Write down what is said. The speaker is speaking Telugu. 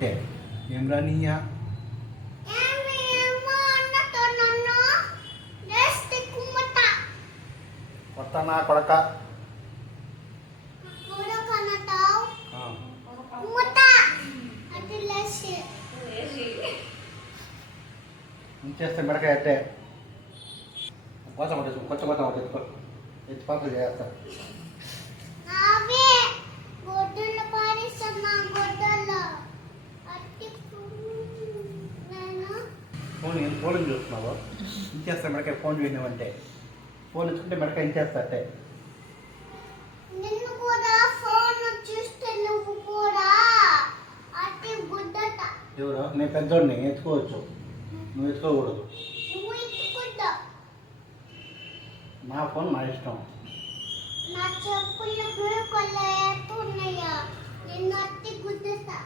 ఏం రానియా కొత్త నా కొడక చేస్తే మెడకాయ అట్టే కొత్త ఎత్తి పాత్రలు చేస్తా ఫోన్ చూస్తున్నావు ఇంచేస్తా మెడకాయ ఫోన్ విన్నామంటే ఫోన్ ఇచ్చుకుంటే మెడకాయ ఇంచేస్తా అట్టే ఎవరు నేను పెద్దోడిని ఎత్తుకోవచ్చు నువ్వు ఎత్తుకోకూడదు నా ఫోన్ నా ఇష్టం నా చెప్పులు గురుకుల ఉన్నాయా నిన్ను అత్తి గుద్దుతా